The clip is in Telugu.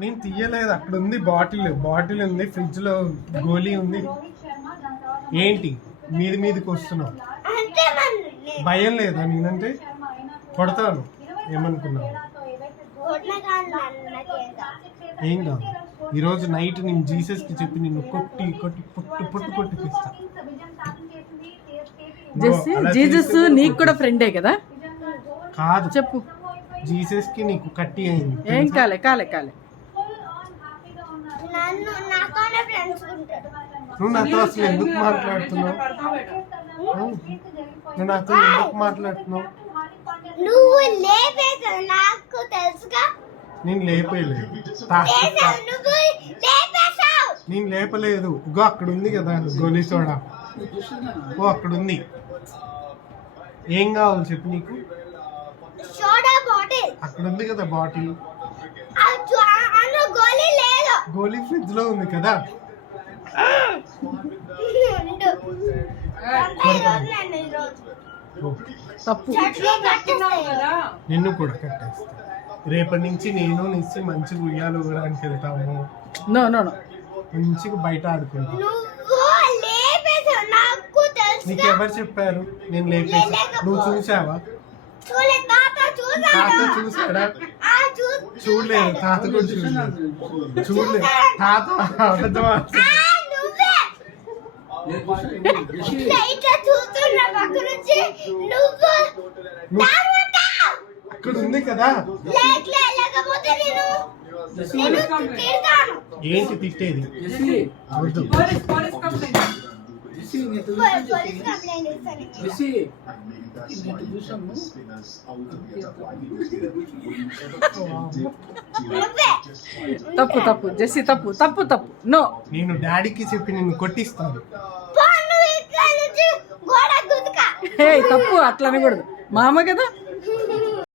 నేను తీయలేదు, అక్కడ ఉంది బాటిల్ ఉంది, ఫ్రిడ్జ్ లో గోలీ ఉంది. ఏంటి మీదికి వస్తున్నావు? భయం లేదా? నేనంటే కొడతాను, ఏమనుకున్నావు? ఏం కాదు. ఈరోజు నైట్ నేను జీసస్ కి చెప్పి నిన్ను కొట్టి కొట్టిపిస్తా. జీసస్ నీకు కూడా ఫ్రెండే కదా? కాదు, చెప్పు. జీసస్ కి నీకు కట్టి అయింది. ఏం కాలే నువ్వు నాతో అసలు ఎందుకు మాట్లాడుతున్నావు? నువ్వు నాతో ఎందుకు మాట్లాడుతున్నావు? నేను లేపలేదు, నేను లేపలేదు. ఇగో అక్కడ ఉంది కదా గోలీ సోడా, ఓ అక్కడ ఉంది. ఏం కావాలి చెప్పు నీకు? అక్కడ ఉంది కదా బాటిల్, గోలీ ఫ్రిడ్జ్ లో ఉంది కదా. తప్పు. నిన్ను కూడా కట్టేస్తా. రేపటి నుంచి నేను నిచ్చి మంచిగా ఉయ్యాలు ఊగడానికి వెళ్తాము. నో మంచిగా బయట ఆడుకుంటాం. నీకెవరు చెప్పారు నేను లేపేసి? నువ్వు చూసావా? తాత చూసాడా? చూడలేదు, తాత కూడా చూడలేదు. తాత అబద్ధం. అక్కడ ఉంది కదా. ఏంటి తిట్టేది? తప్పు జెస్సీ, తప్పు. నో, నేను డాడీకి చెప్పి నిన్ను కొట్టిస్తాను. తప్పు, అట్లా అనకూడదు. మా అమ్మ కదా.